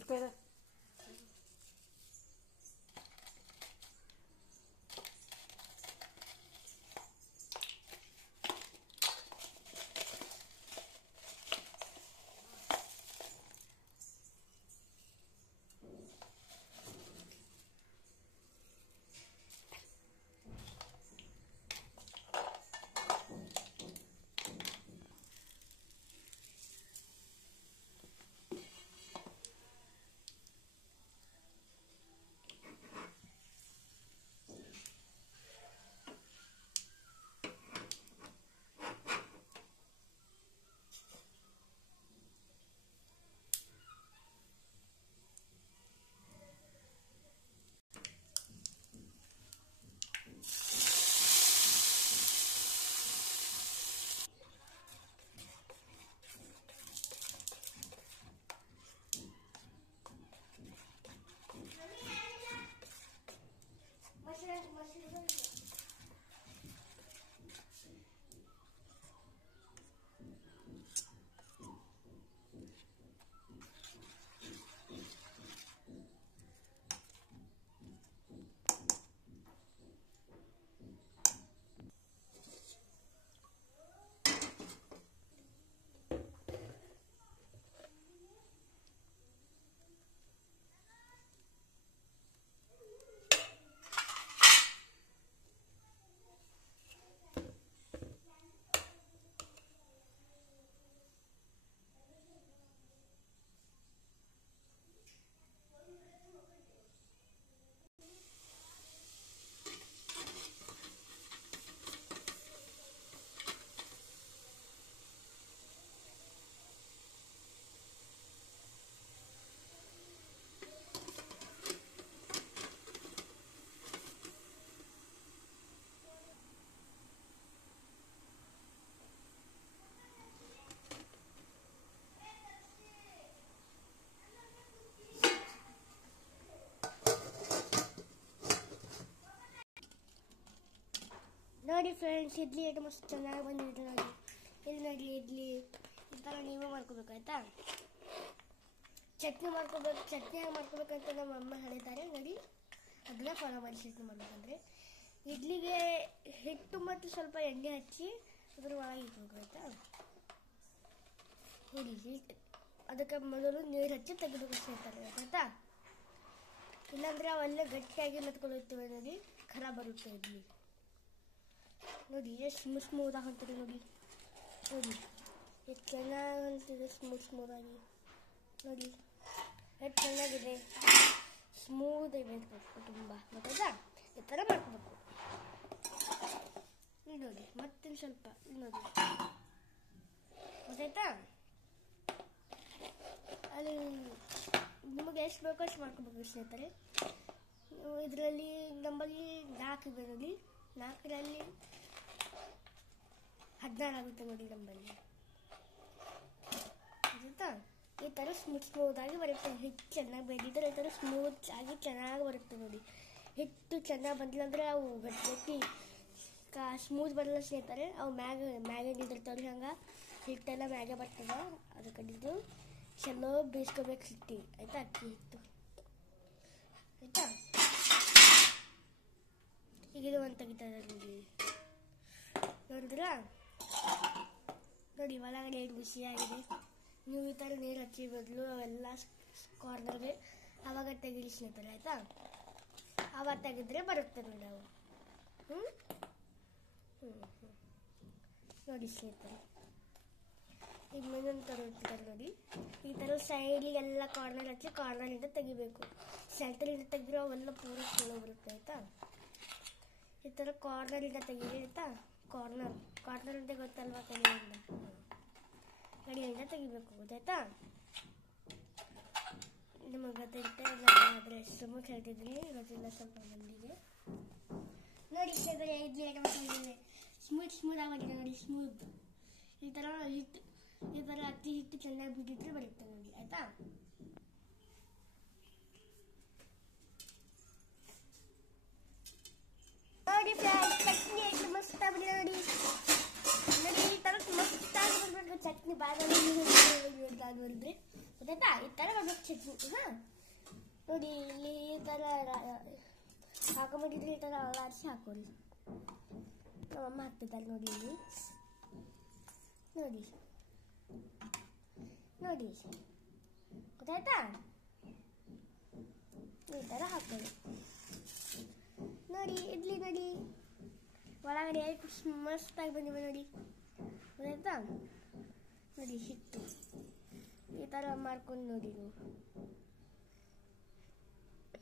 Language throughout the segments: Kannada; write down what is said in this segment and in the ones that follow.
Espera. ನೋಡಿ ಫ್ರೆಂಡ್ಸ್, ಇಡ್ಲಿ ಐಟಮ್ ಮಸ್ತ್ ಚೆನ್ನಾಗಿ ಬಂದಿದೆ ನೋಡಿ. ಇಲ್ಲಿ ನೋಡಿ ಇಡ್ಲಿ ಈ ಥರ ನೀವೇ ಮಾಡ್ಕೋಬೇಕು ಆಯ್ತಾ. ಚಟ್ನಿ ಮಾಡ್ಕೋಬೇಕು. ಚಟ್ನಿ ಹೇಗೆ ಮಾಡ್ಕೋಬೇಕಂತ ನಮ್ಮ ಅಮ್ಮ ಹೇಳಿದ್ದಾರೆ ನೋಡಿ, ಅದನ್ನ ಫಾಲೋ ಮಾಡಿ ಚಟ್ನಿ ಮಾಡ್ಬೇಕಂದ್ರೆ ಇಡ್ಲಿಗೆ ಹಿಟ್ಟು ಮತ್ತು ಸ್ವಲ್ಪ ಎಣ್ಣೆ ಹಚ್ಚಿ ಅದ್ರ ಒಳಗೆ ಇಟ್ಬೇಕು ಆಯ್ತಾ. ನೋಡಿ ಅದಕ್ಕೆ ಮೊದಲು ನೀರು ಹಚ್ಚಿ ತೆಗೆದು ಸೇರ್ತಾರೆ ಆಯ್ತಾ. ಇಲ್ಲಾಂದ್ರೆ ಅವೆಲ್ಲ ಗಟ್ಟಿಯಾಗಿ ಮೆತ್ಕೊಳ್ಳುತ್ತೇವೆ ನೋಡಿ, ಖರಾಬ್ ಬರುತ್ತೆ ಇಡ್ಲಿ. ನೋಡಿ ಎಷ್ಟು ಸ್ಮೂದಾಗಿ ಹೊಂಟಿದೆ ನೋಡಿ. ನೋಡಿ ಎಷ್ಟು ಚೆನ್ನಾಗಿ ಹೊಂಟಿದೆ, ಸ್ಮೂದಾಗಿ ನೋಡಿ ಎಷ್ಟು ಚೆನ್ನಾಗಿದೆ. ಸ್ಮೂದ್ ಇರಬೇಕು ತುಂಬ, ಗೊತ್ತಾಯ್ತಾ. ಈ ಥರ ಮಾಡ್ಕೋಬೇಕು. ಇಲ್ಲಿ ನೋಡಿ ಮತ್ತಿನ್ನು ಸ್ವಲ್ಪ ಇಲ್ಲಿ ನೋಡಿ, ಗೊತ್ತಾಯ್ತಾ. ಅಲ್ಲಿ ನಿಮಗೆ ಎಷ್ಟು ಬೇಕೋ ಅಷ್ಟು ಮಾಡ್ಕೋಬೇಕು ಸ್ನೇಹಿತರೆ. ಇದರಲ್ಲಿ ನಮ್ಮಲ್ಲಿ 4 ಇದೆ ನೋಡಿ. 4ರಲ್ಲಿ 16 ಆಗುತ್ತೆ ನೋಡಿ ನಮ್ಮಲ್ಲಿ, ಆಯ್ತಾ. ಈ ಥರ ಸ್ಮೂದಾಗಿ ಬರುತ್ತೆ. ಹಿಟ್ಟು ಚೆನ್ನಾಗಿ ಬೆಂದಿದ್ರೆ ಈ ಥರ ಸ್ಮೂತ್ ಆಗಿ ಚೆನ್ನಾಗಿ ಬರುತ್ತೆ ನೋಡಿ. ಹಿಟ್ಟು ಚೆನ್ನಾಗಿ ಬಂದಿಲ್ಲ ಅಂದರೆ ಅವು ಗಟ್ಟಿ ಸ್ಮೂತ್ ಬರಲ್ಲ ಸ್ನೇಹಿತರೆ. ಅವು ಮ್ಯಾಗೆ ನಿಂದಿರ್ತಾವ್ರಿ, ಹಂಗೆ ಹಿಟ್ಟೆಲ್ಲ ಮ್ಯಾಗೆ ಬರ್ತದೆ. ಅದಕ್ಕೆ ಇದು ಚಲೋ ಬೇಯಿಸ್ಕೋಬೇಕು ಹಿಟ್ಟು ಆಯ್ತಾ, ಅಕ್ಕಿ ಹಿಟ್ಟು ಆಯ್ತಾ. ಈಗ ಇದು ಒಂದು ತೆಗಿತಾರೆ ನೋಡಿ, ನೋಡಿದ್ರ ನೋಡಿ ಒಳಗಡೆ ಏನು ಬಿಸಿಯಾಗಿದೆ. ನೀವು ಈ ಥರ ನೀರು ಹಚ್ಚಿ ಬದಲು ಅವೆಲ್ಲ ಕಾರ್ನರ್ಗೆ ಆವಾಗ ತೆಗಿಲಿ ಸ್ನೇಹಿತರೆ ಆಯ್ತಾ. ಆವಾಗ ತೆಗೆದ್ರೆ ಬರುತ್ತೆ ನೋಡಿ ನಾವು. ನೋಡಿ ಸ್ನೇಹಿತರೆ, ಈಗ ಮೇನೊಂದು ಥರ ಇಟ್ಟಿದ್ದಾರೆ ನೋಡಿ. ಈ ಥರ ಸೈಡಿಗೆಲ್ಲ ಕಾರ್ನರ್ ಹಚ್ಚಿ ಕಾರ್ನರಿಂದ ತೆಗಿಬೇಕು. ಸೆಂಟ್ರಿಂದ ತೆಗೆದ್ರೆ ಅವೆಲ್ಲ ಪೂರ ಚಲೋ ಬರುತ್ತೆ ಆಯ್ತಾ. ಈ ಥರ ಕಾರ್ನರಿಂದ ತೆಗೀರಿ ಆಯ್ತಾ. ಕಾರ್ನರ್ ಅಂತ ಗೊತ್ತಲ್ವಾ, ಕಡೆಯಿಂದ ತೆಗಿಬೇಕು ಗೊತ್ತಾಯ್ತಾ. ನಿಮಗೆ ಗೊತ್ತೈತೆ ಆದರೆ ಸುಮ್ಮ ಹೇಳ್ತಿದ್ದೀನಿ, ಗೊತ್ತಿಲ್ಲ ಸ್ವಲ್ಪ ಮಂದಿಗೆ. ನೋಡಿ ಸ್ನೇಹಿತರೆ, ಇಡ್ಲಿ ಐಟಮ್ ಸ್ಮೂದ್ ಆಗಿದೆ ನೋಡಿ. ಸ್ಮೂತ್ ಈ ಥರ ಅಕ್ಕಿ ಹಿಟ್ಟು ಚೆನ್ನಾಗಿ ಬಿದ್ದಿದ್ರೆ ಬರುತ್ತೆ ನೋಡಿ ಆಯ್ತಾ. ನೋಡಿ ಚಟ್ನಿ ಐತೆ ಮಸ್ತ್ ಆಗಿದೆ ನೋಡಿ. ನೋಡಿ ಈ ಥರ ಮಸ್ತಾಗಿ ಬರ್ಬೇಕು ಚಟ್ನಿ. ಬಾದಾಮಿ ನೋಡಿದ್ರೆ ಗೊತ್ತಾಯ್ತಾ? ಈ ಥರ ಮಾಡ್ಬೇಕು ಚಟ್ನಿ. ಹಾಂ ನೋಡಿ, ಇಲ್ಲಿ ಈ ಥರ ಹಾಕೊಂಬಿಟ್ಟಿದ್ರೆ ಈ ಥರ ಅಲ್ಲಾಡಿಸಿ ಹಾಕೊಳ್ಳಿ. ನಮ್ಮಮ್ಮ ಹಾಕ್ತಿದ್ದಾರೆ ನೋಡಿ ಇಲ್ಲಿ. ನೋಡಿ ನೋಡಿ ಗೊತ್ತಾಯ್ತಾ? ಈ ಥರ ಹಾಕೊಳ್ಳಿ. ನೋಡಿ ಇಡ್ಲಿ ನೋಡಿ ಒಳಗಡೆ ಮಸ್ತಾಗಿ ಬಂದಿವೆ ನೋಡಿ. ಗೊತ್ತಾಯ್ತಾ? ನೋಡಿ ಹಿಟ್ಟು ಈ ಥರ ಮಾಡ್ಕೊಂಡು ನೋಡಿ ನೀವು.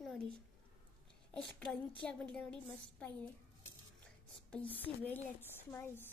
ನೋಡಿ ಎಷ್ಟು ಕ್ರಂಚಿಯಾಗಿ ಬಂದಿದೆ ನೋಡಿ, ಮಸ್ತಾಗಿದೆ. Spicy very Spice.